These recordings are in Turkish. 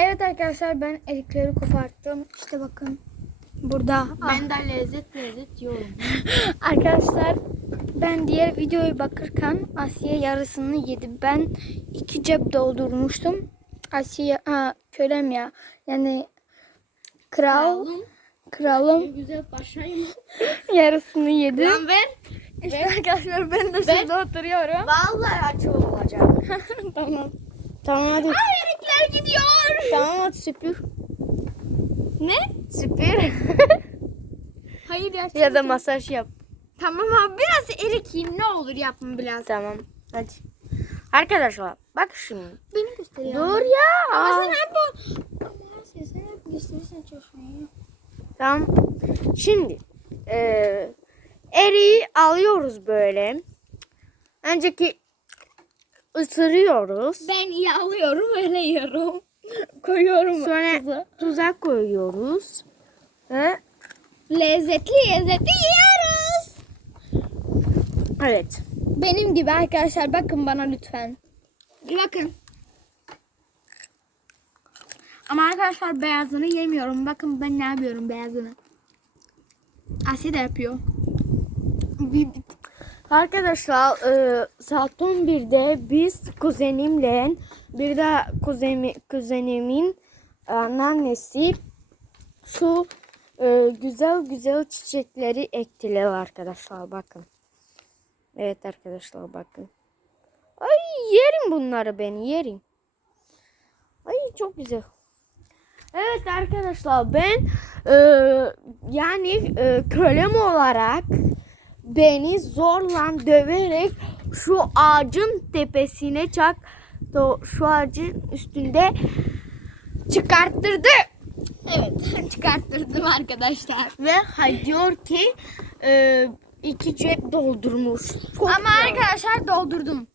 Evet arkadaşlar ben erikleri koparttım. İşte bakın burada. Ben de lezzet lezzet yiyorum. Arkadaşlar ben diğer videoyu bakırken Asya yarısını yedi. Ben iki cep doldurmuştum. Asya ha, kölem ya. Yani kral Kralım. kralım Güzel paşayım. yarısını yedi. Lan ver. İşte arkadaşlar ben de şurada oturuyorum. Vallahi aç olacak. tamam. Tamam hadi. Erikler gidiyor. Tamam hadi süpür. Ne? Süpür. Hayır ya. ya da masaj yap. Tamam abi biraz erik yiyeyim ne olur yapma biraz. Tamam. Hadi. Arkadaşlar bak şimdi. Beni gösteriyor. Dur ya. Ama sen hep o... Ama Asya sen hep gösterirsen çalışmayı. Tamam. Şimdi eee eriği alıyoruz böyle. Önceki ısırıyoruz. Ben iyi alıyorum öyle yiyorum. Koyuyorum Sonra tuza koyuyoruz. Ve Lezzetli lezzetli yiyoruz. evet. Benim gibi arkadaşlar bakın bana lütfen. Bakın. Ama arkadaşlar beyazını yemiyorum. Bakın ben ne yapıyorum beyazını. Asya da yapıyor. Arkadaşlar eee saat 11'de biz kuzenimle bir de kuzeni, kuzenimin e, annesi şu e, güzel güzel çiçekleri ektiler arkadaşlar bakın. Evet arkadaşlar bakın. Ay yerim bunları ben yerim. Ay çok güzel. Evet arkadaşlar ben e, yani e, kölem olarak beni zorla döverek şu ağacın tepesine çak do- şu ağacın üstünde çıkarttırdı. Evet çıkarttırdım arkadaşlar. Ve ha diyor ki e, iki cep doldurmuş. Çok Ama güzel. arkadaşlar doldurdum.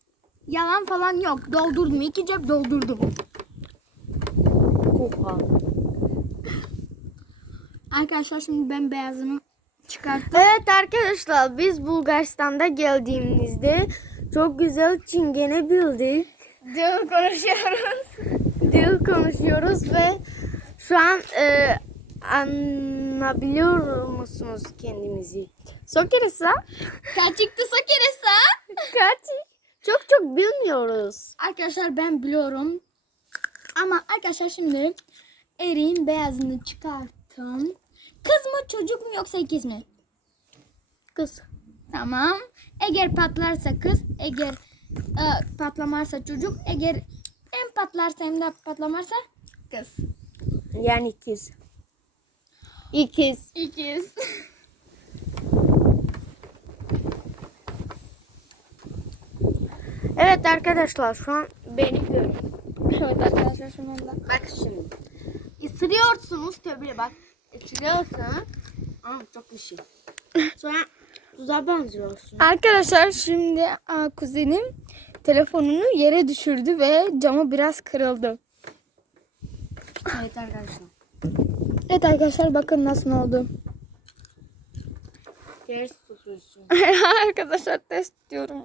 Yalan falan yok. Doldurdum. İki cep doldurdum. Oha. Arkadaşlar şimdi ben beyazını çıkarttım. Evet arkadaşlar biz Bulgaristan'da geldiğimizde çok güzel çingene bildik. Dil konuşuyoruz. Dil konuşuyoruz ve şu an e, anlayabiliyor musunuz kendimizi? Sokeresa? Kaç çıktı Sokeresa? Kaç? Çok çok bilmiyoruz. Arkadaşlar ben biliyorum. Ama arkadaşlar şimdi eriğin beyazını çıkarttım. Kız mı çocuk mu yoksa ikiz mi? Kız. Tamam. Eğer patlarsa kız, eğer e, patlamazsa çocuk, eğer hem patlarsa hem de patlamazsa kız. Yani ikiz. İkiz. İkiz. Evet arkadaşlar şu an beni görün. evet arkadaşlar şu anda. Bak şimdi. Isırıyorsunuz tabii bak. Isırıyorsun. Aa, çok bir şey. Sonra tuzağa benziyorsun. Arkadaşlar şimdi aa, kuzenim telefonunu yere düşürdü ve camı biraz kırıldı. Evet arkadaşlar. Evet arkadaşlar bakın nasıl oldu. Ters tutuyorsun. arkadaşlar test diyorum.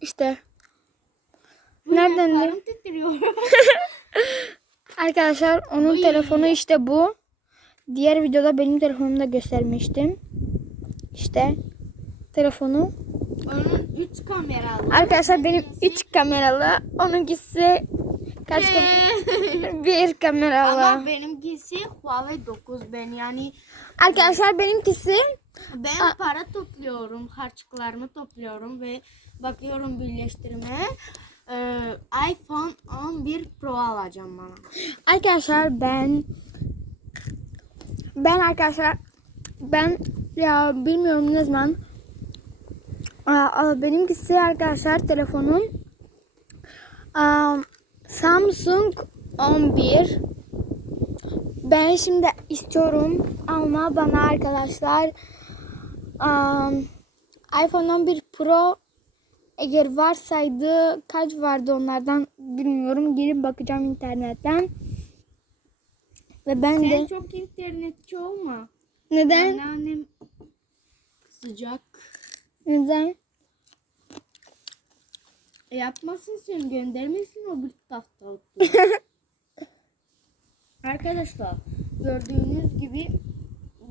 İşte. Nereden titriyor. Arkadaşlar onun telefonu işte bu. Diğer videoda benim telefonumu da göstermiştim. İşte telefonu. Onun kameralı. Arkadaşlar benim 3 kameralı. Onunkisi kaç kameralı? bir kameralı. Ama benimkisi Huawei 9 ben yani Arkadaşlar benimkisi ben para topluyorum, harçlıklarımı topluyorum ve bakıyorum birleştirmeye. Ee, iPhone 11 Pro alacağım bana. Arkadaşlar ben ben arkadaşlar ben ya bilmiyorum ne zaman benimkisi arkadaşlar telefonum Samsung 11 ben şimdi istiyorum ama bana arkadaşlar iPhone 11 Pro eğer varsaydı kaç vardı onlardan bilmiyorum. Girip bakacağım internetten. Ve ben de Sen çok internetçi olma. neden Anneannem sıcak. Neden E yapmasın sen göndermesin o bir tahta. Arkadaşlar gördüğünüz gibi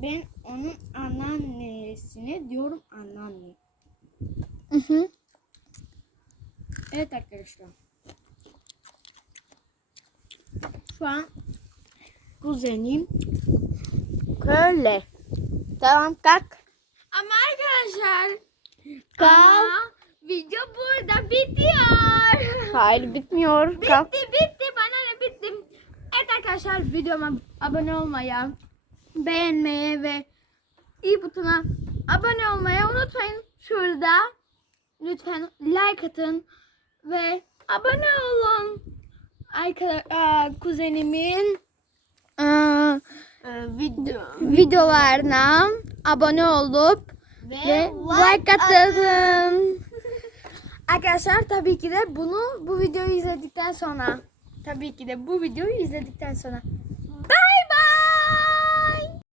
ben onun anneannesine diyorum anneanne. Hı hı. Evet arkadaşlar. Şu an kuzenim Köle. Tamam kalk. Ama arkadaşlar Kalk. ama video burada bitiyor. Hayır bitmiyor. Kalk. Bitti bitti bana ne bitti. Evet arkadaşlar videoma abone olmaya, beğenmeye ve i butona abone olmayı unutmayın. Şurada lütfen like atın ve abone olun. Arkadaşlar kuzenimin Aa, video videolarına abone olup ve like atın. Arkadaşlar tabii ki de bunu bu videoyu izledikten sonra tabii ki de bu videoyu izledikten sonra